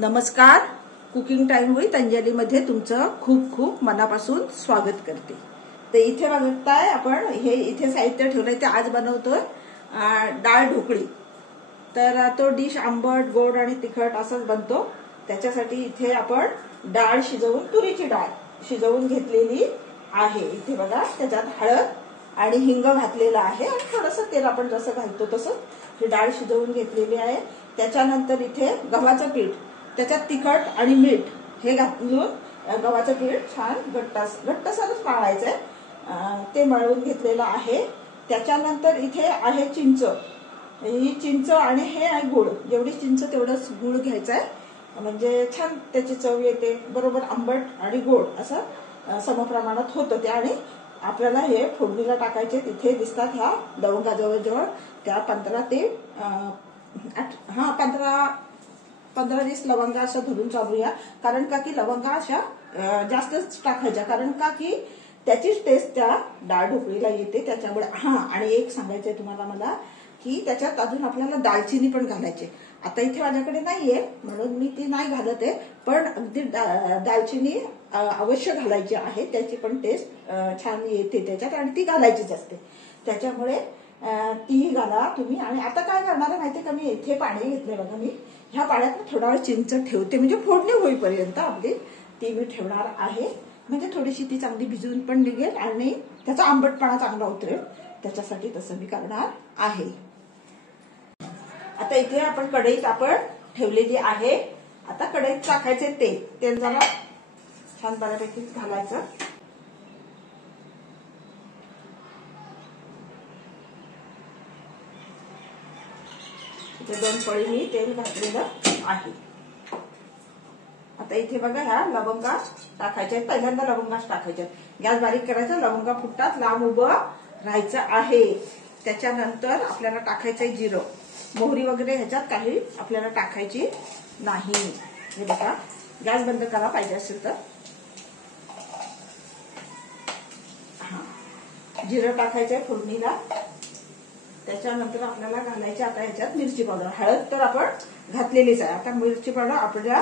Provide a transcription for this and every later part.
नमस्कार. Cooking time with Anjali मध्ये तुमचं खूप खूप मनापासून स्वागत करते. तर इथे बघताय आपण हे इथे साहित्य ठेवलंय ते आज बनवतोय डाळ ढोकळी. तर तो डिश आंबट गोड आणि तिखट असंच बनतो. त्याच्यासाठी इथे आपण डाळ शिजवून तुरीची डाळ शिजवून घेतलेली आहे. इथे बघा त्याच्यात हळद आणि हिंग घातलेला आहे आणि थोडंसं तेल आपण जसं घालतो तसं ही डाळ शिजवून घेतलेली आहे. त्याच्यानंतर इथे गव्हाचं पीठ, त्याच्यात तिखट आणि मीठ हे घालून गव्हाचं पीठ छान घट्टसरच मळायचंय. ते मळून घेतलेलं आहे. त्याच्यानंतर इथे आहे चिंच. ही चिंच आणि हे आहे गुळ. जेवढी चिंच तेवढंच गुळ घ्यायचंय म्हणजे छान त्याची चव येते. बरोबर आंबट आणि गोड असं समप्रमाणात होतं ते. आणि आपल्याला हे फोडणीला टाकायचे. तिथे दिसतात ह्या लवंगा जवळ त्या 15 ते 15-20 लवंगा असं धरून चालूया. कारण का की लवंगा अशा जास्तच टाकायच्या, कारण का की त्याचीच टेस्ट त्या डाळ ढोकळीला येते. त्याच्यामुळे आणि एक सांगायचंय तुम्हाला मला की त्याच्यात अजून आपल्याला दालचिनी पण घालायची. आता इथे माझ्याकडे नाहीये म्हणून मी ती नाही घालत आहे, पण अगदी दालचिनी अवश्य घालायची आहे. त्याची पण टेस्ट छान येते त्याच्यात आणि ती घालायचीच असते. त्याच्यामुळे ती घाला तुम्ही. आणि आता काय करणार आहे माहितीये का, मी इथे पाणी घेतलंय बघा. मी ह्या पाण्यात थोडा वेळ चिंच ठेवते म्हणजे फोडणी होईपर्यंत आपली ती मी ठेवणार आहे. म्हणजे थोडीशी ती चांगली भिजून पण निघेल आणि त्याचा आंबटपणा चांगला उतरेल. त्याच्यासाठी तसं मी करणार आहे. आता इथे आपण कढईत ठेवलेली आहे. आता कढईत टाकायचे तेल जरा छान बऱ्यापैकी घालायचं. इथे 2 पळी मी तेल घातलेलं आहे. आता इथे बघा ह्या लवंगा टाकायच्या. पहिल्यांदा लवंगाच टाकायच्या. गॅस बारीक करायचा. लवंगा फुटतात लांब उभं राहायचं आहे. त्याच्यानंतर आपल्याला टाकायचंय जिरं. मोहरी वगैरे ह्याच्यात काही आपल्याला टाकायची नाही. हे बघा गॅस बंद करा पाहिजे असेल तर. जिरं टाकायचंय फोडणीला. त्याच्यानंतर आपल्याला घालायची आता ह्याच्यात मिरची पावडर. हळद तर आपण घातलेलीच आहे. आता मिरची पावडर आपल्या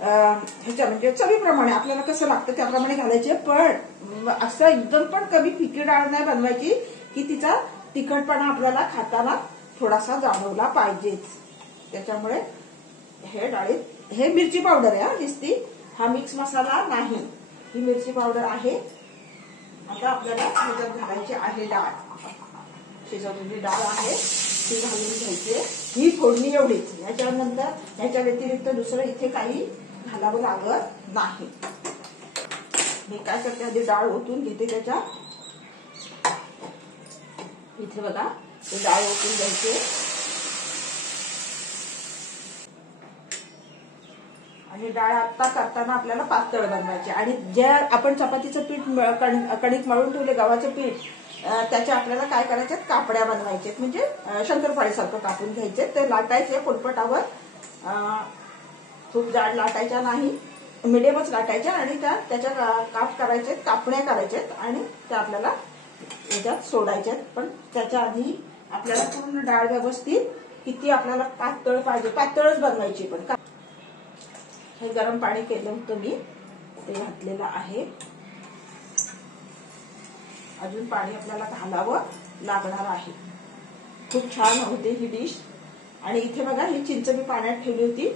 ह्याच्या म्हणजे चवीप्रमाणे आपल्याला कसं लागतं त्याप्रमाणे घालायचे. पण असं एकदम पण कमी फिकी डाळ नाही बनवायची की तिचा तिखटपणा आपल्याला खाताना थोडासा जाणवला पाहिजेच. त्याच्यामुळे हे डाळीत हे मिरची पावडर आहे. नुसती हा मिक्स मसाला नाही, ही मिरची पावडर आहे. आता आपल्याला ह्याच्यात घालायची आहे डाळ. शिजवलेली डाळ आहे ती घालून घ्यायची. ही फोडणी एवढीच. याच्यानंतर ह्याच्या व्यतिरिक्त दुसरं इथे काही घालावं लागत नाही. मी काय करते आधी डाळ ओतून घेते त्याच्या. इथे बघा ते डाळ ओतून घ्यायचे आणि डाळ आता करताना आपल्याला पातळ बनवायची. आणि जे आपण चपातीचं पीठ कणिक मळून ठेवले गव्हाचं पीठ त्याच्या आपल्याला काय करायचे कापड्या बनवायचे. म्हणजे शंकरपाळीसारखं कापून घ्यायचे. ते लाटायचे पोलपटावर. खूप जाड लाटायच्या नाही, मिडियमच लाटायच्या. आणि त्याच्या काप करायचे, कापण्या करायच्यात आणि त्या आपल्याला याच्यात सोडायच्यात. पण त्याच्या आधी आपल्याला पूर्ण डाळ व्यवस्थित किती आपल्याला पातळ पाहिजे पातळच बनवायची. पण हे गरम पाणी केलं होतं मी, ते घातलेलं आहे. अजून पाणी आपल्याला घालावं लागणार आहे. खूप छान होते ही डिश. आणि इथे बघा ही चिंच मी पाण्यात ठेवली होती.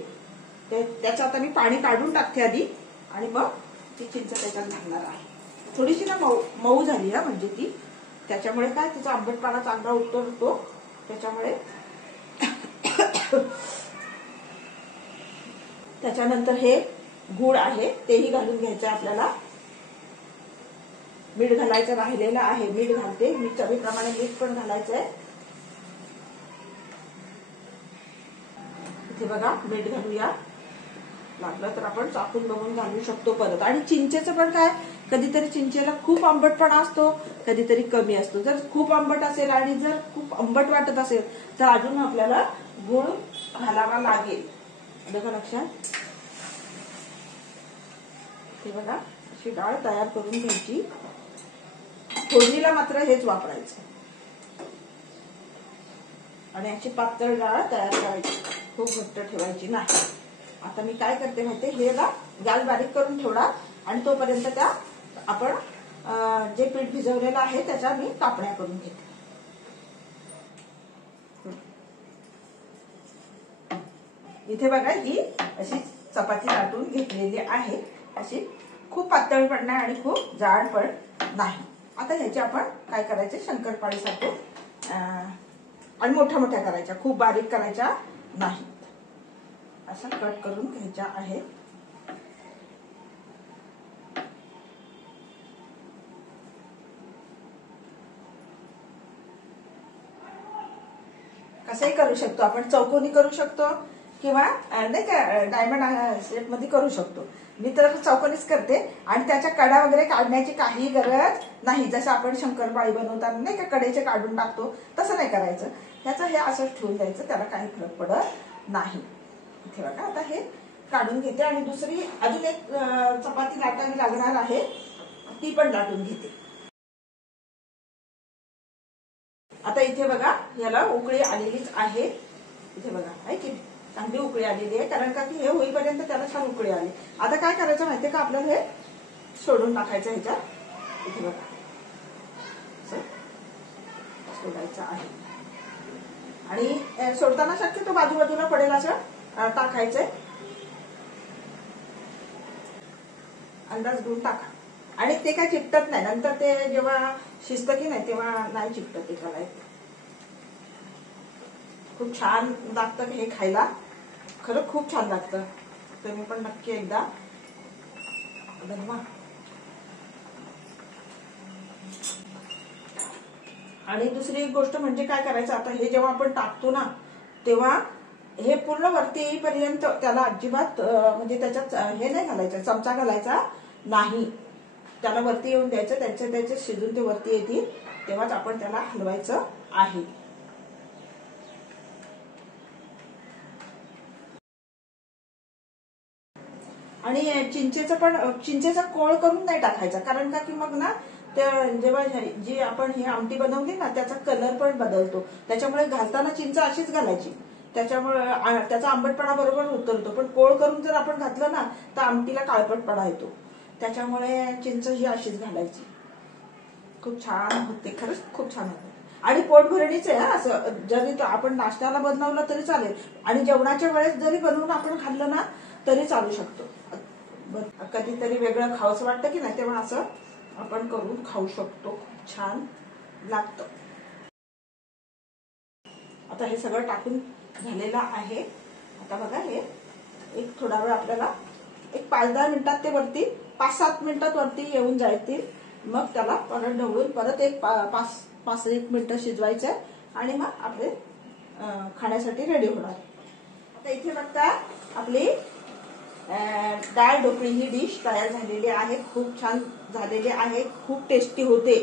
त्याचं आता मी पाणी काढून टाकते आधी आणि मग ती चिंच त्याच्यात घालणार आहे. थोडीशी ना मऊ झाली ना म्हणजे ती. त्याच्यामुळे काय तिचा आंबटपणा चांगला उतरतो. त्याच्यामुळे त्याच्यानंतर हे गूळ आहे तेही घालून घ्यायचं आपल्याला. मीठ घालायचं राहिलेलं आहे. मीठ घालते. मी चवीप्रमाणे मीठ पण घालायचंय. इथे बघा मीठ घालूया. लागलं तर आपण चाकून बघून घालू शकतो परत. आणि चिंचेचं पण काय, कधीतरी चिंचेला खूप आंबटपणा असतो, कधीतरी कमी असतो. जर खूप आंबट असेल आणि जर खूप आंबट वाटत असेल तर अजून आपल्याला गूळ घालावा लागेल. बघा लक्षात. हे बघा अशी डाळ तयार करून घ्यायची. फोडणीला मात्र हेच वापरायचं. आणि याची पातळ डाळ तयार करायची. खूप घट्ट ठेवायची नाही. आता मी काय करते माहितीये, हे ना गॅस बारीक करून ठेवणार आणि तोपर्यंत त्या आपण जे पीठ भिजवलेलं आहे त्याच्या मी कापण्या करून घेते. इथे बघा ही अशी चपाती लाटून घेतलेली आहे. अशी खूप पातळ पण नाही आणि खूप जाड पण नाही. आता ह्याची आपण काय करायचे, शंकरपाळी सारखे आणि मोठ्या मोठ्या करायच्या, खूप बारीक करायच्या नाहीत. अशा कट करून घ्यायच्या आहेत. कसंही करू शकतो आपण, चौकोनी करू शकतो किंवा नाही का डायमंड शेप मध्ये करू शकतो. मी तर चौकोनीच करते आणि त्याच्या कडा वगैरे काढण्याची काही गरज नाही. जसं आपण शंकरपाळी बनवताना नाही का कडेचे काढून टाकतो, तसं नाही करायचं. ह्याचं हे असंच ठेवून द्यायचं, त्याला काही फरक पडत नाही. इथे बघा आता हे काढून घेते आणि दुसरी अजून एक चपाती लाटावी लागणार आहे, ती पण लाटून घेते. आता इथे बघा याला उकळी आलेलीच आहे. इथे बघा आहे की चांगली उकळी आलेली आहे, कारण का की हे होईपर्यंत त्याला छान उकळी आली. आता काय करायचं माहितीये का, आपल्याला हे सोडून टाकायचं ह्याच्यात. इथे बघा सोडायचं आहे आणि सोडताना शक्यतो बाजूबाजूला पडेल असं टाकायचंय. अंदाज घेऊन टाका आणि ते काय चिकटत नाही. नंतर ते जेव्हा शिजतं की नाही तेव्हा नाही चिकटत. ते त्याला खूप छान लागतं हे खायला, खरं खूप छान लागतं. तुम्ही पण नक्की एकदा बनवा. आणि दुसरी एक गोष्ट म्हणजे काय करायचं, आता हे जेव्हा आपण टाकतो ना तेव्हा हे पूर्ण वरती येईपर्यंत त्याला अजिबात म्हणजे त्याच्यात हे नाही घालायचं, चमचा घालायचा नाही. त्याला वरती येऊन द्यायचं, त्याचे शिजून ते वरती येतील तेव्हाच आपण त्याला हलवायचं आहे. आणि चिंचेचा कोळ करून नाही टाकायचा, कारण का की मग ना जेव्हा जी आपण ही आमटी बनवली ना त्याचा कलर पण बदलतो. त्याच्यामुळे घालताना चिंच अशीच घालायची, त्याच्यामुळे त्याचा आंबटपणा बरोबर उतरतो. पण कोळ करून जर आपण घातलं ना तर आमटीला काळपटपणा येतो. त्याच्यामुळे चिंच ही अशीच घालायची. खूप छान होते, खरंच खूप छान होते आणि पोटभरणीच आहे. असं जरी आपण नाश्त्याला बनवलं तरी चालेल आणि जेवणाच्या वेळेस जरी बनवून आपण खाल्लं ना तरी चालू शकतो. कधीतरी वेगळं खावंसं वाटतं की नाही तेव्हा असं आपण करून खाऊ शकतो. खूप छान लागतं. आता हे सगळं टाकून झालेलं आहे. आता बघा हे एक थोडा वेळ आपल्याला एक 5-10 मिनिटात ते वरती 5-7 मिनिटात वरती येऊन जातील. मग त्याला परत ढवळून परत एक 5-1 मिनिटं शिजवायचं आणि मग आपले खाण्यासाठी रेडी होणार. आता इथे बघता आपली डाळ ढोकळी ही डिश तयार झालेली आहे. खूप छान झालेली आहे, खूप टेस्टी होते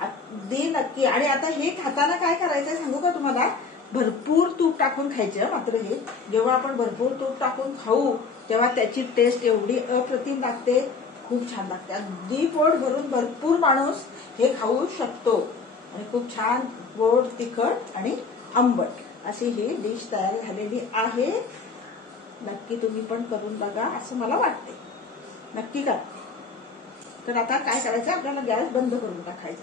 अगदी नक्की. आणि आता हे खाताना काय करायचंय सांगू का तुम्हाला, भरपूर तूप टाकून खायचं. मात्र हे जेव्हा आपण भरपूर तूप टाकून खाऊ तेव्हा त्याची टेस्ट एवढी अप्रतिम लागते, खूप छान लागते. अगदी पोट भरून भरपूर माणूस हे खाऊ शकतो आणि खूप छान गोड तिखट आणि आंबट अशी ही डिश तयार झालेली आहे. नक्की तुम्ही पण करून बघा असं मला वाटते, नक्की करा. तर आता काय करायचं, आपल्याला गॅस बंद करून टाकायचा.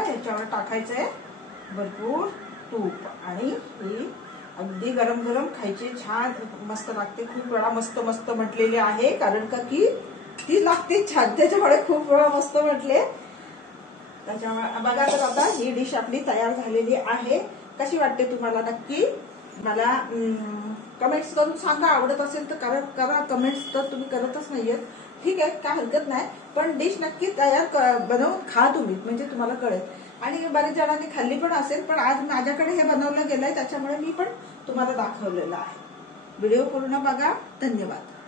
याच्यावर टाकायचंय भरपूर तूप आणि ही अगदी गरम गरम खायची, छान मस्त लागते. खूप वेळा मस्त मस्त म्हटलेले आहे, कारण का की ती लागते छान, त्याच्यामुळे खूप वेळा मस्त म्हटले. त्याच्यामुळे बघा तर आता ही डिश आपली तयार झालेली आहे. कशी वाटते तुम्हाला नक्की मला कमेंट्स करून सांगा. आवडत असेल तर करा कमेंट्स, तर तुम्ही करतच नाहीये, ठीक आहे काय हरकत नाही. पण डिश नक्की तयार बनवून खा तुम्ही, म्हणजे तुम्हाला कळेल. आणि बरेच जणांनी खाल्ली पण असेल, पण आज माझ्याकडे हे बनवलं गेलंय त्याच्यामुळे मी पण तुम्हाला दाखवलेलं आहे. व्हिडिओ पूर्ण बघा. धन्यवाद.